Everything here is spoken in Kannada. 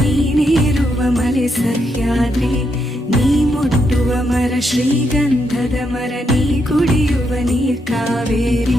ನೀನೇರುವ ಮಲೆ ಸಹ್ಯಾದ್ರಿ, ನೀ ಮುಟ್ಟುವ ಮರ ಶ್ರೀಗಂಧದ ಮರ, ನೀ ಕುಡಿಯುವ ನೀರ್ ಕಾವೇರಿ.